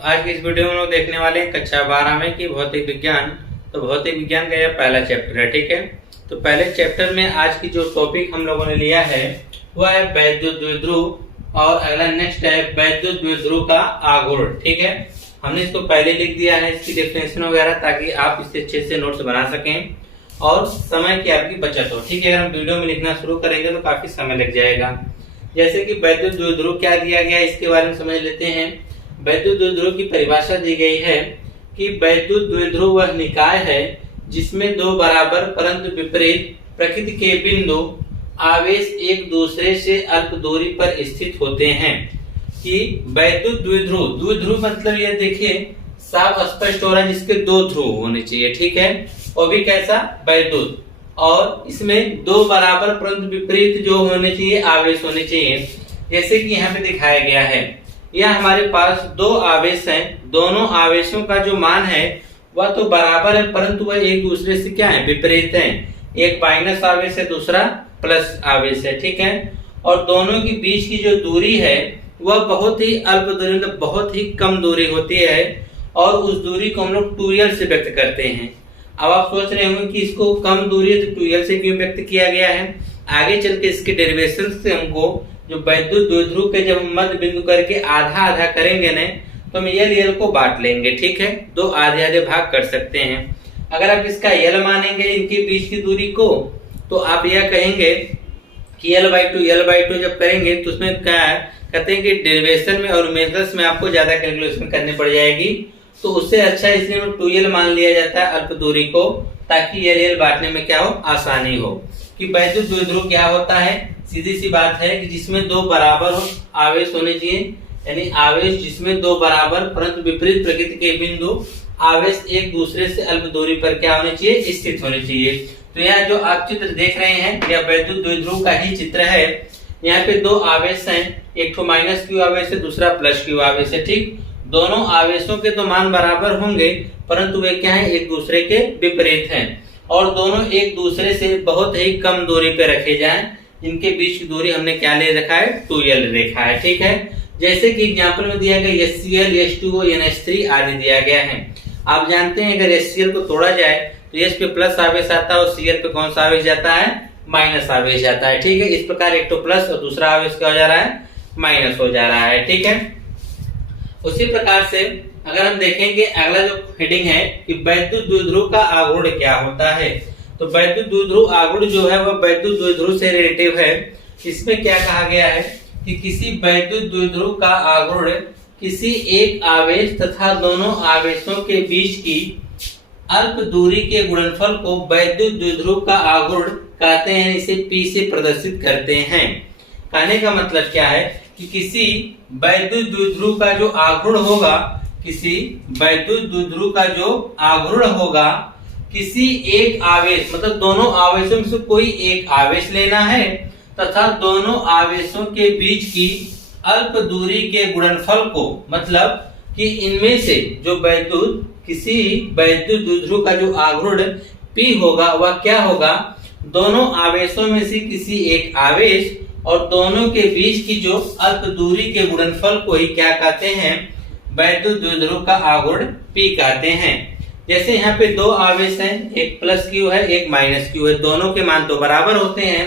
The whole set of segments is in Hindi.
आज की इस वीडियो में हम लोग देखने वाले हैं कक्षा 12 में की भौतिक विज्ञान। तो भौतिक विज्ञान का यह पहला चैप्टर है, ठीक है। तो पहले चैप्टर में आज की जो टॉपिक हम लोगों ने लिया है वह है वैद्युत द्विध्रुव और अगला नेक्स्ट है वैद्युत द्विध्रुव का आघूर्ण, ठीक है। हमने इसको पहले लिख दिया है, इसकी डेफिनेशन वगैरह, ताकि आप इससे अच्छे से नोट्स बना सकें और समय की आपकी बचत हो, ठीक है। अगर हम वीडियो में लिखना शुरू करेंगे तो काफी समय लग जाएगा। जैसे कि वैद्युत द्विध्रुव क्या दिया गया है इसके बारे में समझ लेते हैं। वैद्युत द्विध्रुव की परिभाषा दी गई है कि वैद्युत द्विध्रुव वह निकाय है जिसमें दो बराबर परंतु विपरीत प्रकृति के बिंदु आवेश एक दूसरे से अल्प दूरी पर स्थित होते हैं। कि वैद्युत द्विध्रुव, द्विध्रुव मतलब यह देखिए साफ स्पष्ट हो रहा है, जिसके दो ध्रुव होने चाहिए, ठीक है। और भी कैसा, वैद्युत, और इसमें दो बराबर परंतु विपरीत जो होने चाहिए आवेश होने चाहिए। जैसे कि यहाँ पे दिखाया गया है, यह हमारे पास दो आवेश हैं, दोनों आवेशों का जो मान है वह तो बराबर है परंतु वह एक दूसरे से क्या है, विपरीत है। एक माइनस आवेश है, दूसरा प्लस आवेश है, ठीक है। और दोनों के बीच की जो दूरी है वह बहुत ही अल्प दूरी, मतलब बहुत ही कम दूरी होती है, और उस दूरी को हम लोग 2l से व्यक्त करते हैं। अब आप सोच रहे होंगे कि इसको कम दूरी है तो 2l से क्यों व्यक्त किया गया है। आगे चल के इसके डेरिवेशन से हमको जो वैद्युत द्विध्रुव के जब हम मध्य बिंदु करके आधा आधा करेंगे ना, तो हम यल को बांट लेंगे, ठीक है। दो आधे आधे भाग कर सकते हैं। अगर आप इसका यल मानेंगे इनके बीच की दूरी को, तो आप यह कहेंगे कि l/2 जब करेंगे तो उसमें क्या कहते हैं कि डेरिवेशन में और मेथड्स में आपको ज्यादा कैलकुलेशन करनी पड़ जाएगी। तो उससे अच्छा इसलिए 2l मान लिया जाता है अल्प दूरी को, ताकि यल बांटने में क्या हो, आसानी हो। कि वैद्युत द्विध्रुव क्या होता है, सीधी सी बात है कि जिसमें दो बराबर आवेश होने चाहिए, यानी आवेश जिसमें दो बराबर परंतु विपरीत प्रकृति के बिंदु आवेश एक दूसरे से अल्प दूरी पर क्या होने चाहिए, स्थित होने चाहिए। तो यहाँ जो आप चित्र देख रहे हैं यह वैद्युत द्विध्रुव का ही चित्र है। यहाँ पे दो आवेश हैं, एक तो माइनस क्यू आवेश है, दूसरा प्लस क्यू आवेश है, ठीक। दोनों आवेशों के तो मान बराबर होंगे परंतु वे क्या है, एक दूसरे के विपरीत हैं, और दोनों एक दूसरे से बहुत ही कम दूरी पे रखे जाएं। इनके बीच की दूरी हमने क्या ले रखा है, 2l रेखा है, ठीक है। जैसे कि एग्जांपल में दिया गया HCl, H2O, NH3 आदि दिया गया है। आप जानते हैं अगर HCl को तोड़ा जाए तो H पे प्लस आवेश आता है और Cl पे कौन सा आवेश जाता है, माइनस आवेश जाता है, ठीक है। इस प्रकार एक तो प्लस और दूसरा आवेश क्या हो जा रहा है, माइनस हो जा रहा है, ठीक है। उसी प्रकार से अगर हम देखेंगे अगला जो हेडिंग है कि वैद्युत द्विध्रुव का आघूर्ण क्या होता है, तो वैद्युत द्विध्रुव आघूर्ण जो है वह वैद्युत द्विध्रुव से रिलेटिव है। इसमें क्या कहा गया है कि किसी वैद्युत द्विध्रुव का आघूर्ण किसी एक आवेश तथा दोनों आवेशों के बीच की अल्प दूरी के गुणनफल को वैद्युत द्विध्रुव का आघूर्ण कहते हैं। इसे P से प्रदर्शित करते हैं। कहने का मतलब क्या है कि किसी वैद्युत द्विध्रुव का जो आघूर्ण होगा, किसी वैद्युत द्विध्रुव का जो आघूर्ण होगा, किसी एक आवेश मतलब दोनों आवेशों में से कोई एक आवेश लेना है तथा दोनों आवेशों के बीच की अल्प दूरी के गुणनफल को, मतलब कि इनमें से जो वैद्युत किसी वैद्युत द्विध्रुव का जो आघूर्ण P होगा वह क्या होगा, दोनों आवेशों में से किसी एक आवेश और दोनों के बीच की जो अल्प दूरी के गुणनफल को ही क्या कहते हैं, वैद्युत द्विध्रुव का आघूर्ण P कहते हैं। जैसे यहाँ पे दो आवेश हैं, एक प्लस क्यू है, एक माइनस क्यू है, दोनों के मान तो बराबर होते हैं,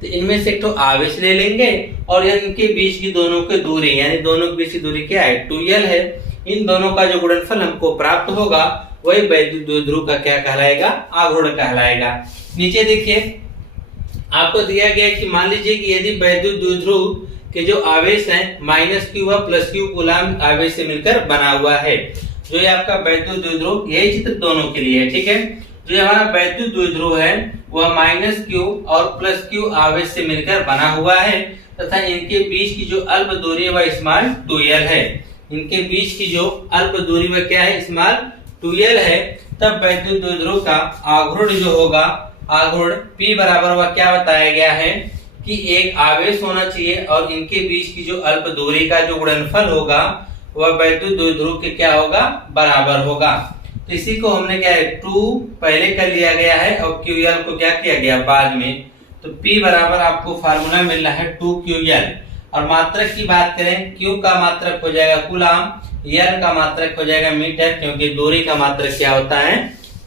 तो इनमें से एक तो आवेश ले लेंगे और इनके बीच की दोनों की दूरी, यानी दोनों के बीच की दूरी क्या है, 2l है। इन दोनों का जो गुणनफल हमको प्राप्त होगा वही वैद्युत द्विध्रुव का क्या कहलाएगा, आघूर्ण कहलाएगा। नीचे देखिए आपको दिया गया कि मान लीजिए कि यदि वैद्युत द्विध्रुव के जो आवेश हैं माइनस क्यू व प्लस क्यू कूलाम आवेश से मिलकर बना हुआ है। जो ये आपका वैद्युत द्विध्रुव, यही चित्र दोनों के लिए है, ठीक है। जो हमारा वैद्युत द्विध्रुव है वह माइनस क्यू और प्लस क्यू आवेश से मिलकर बना हुआ है तथा इनके बीच की जो अल्प दूरी है वह स्मॉल 2l है। इनके बीच की जो अल्प दूरी वह क्या है, स्मॉल 2l है। तब वैद्युत द्विध्रुव का आघूर्ण जो होगा, आघूर्ण P बराबर वह क्या बताया गया है कि एक आवेश होना चाहिए और इनके बीच की जो अल्प दूरी का जो गुणनफल होगा वह वैद्युत द्विध्रुव के क्या होगा, बराबर होगा। तो इसी को हमने क्या है 2 पहले कर लिया गया है और QL को क्या किया गया बाद में। तो P बराबर आपको फार्मूला मिल रहा है 2QL। और मात्रक की बात करें, Q का मात्रक हो जाएगा कूलाम, यर का मात्रक हो जाएगा मीटर, क्योंकि दूरी का मात्रक क्या होता है,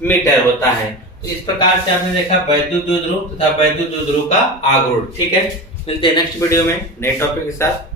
मीटर होता है। तो इस प्रकार से आपने देखा वैद्युत द्विध्रुव तथा वैद्युत द्विध्रुव का आघूर्ण। ठीक है, मिलते हैं नेक्स्ट वीडियो में नए टॉपिक के साथ।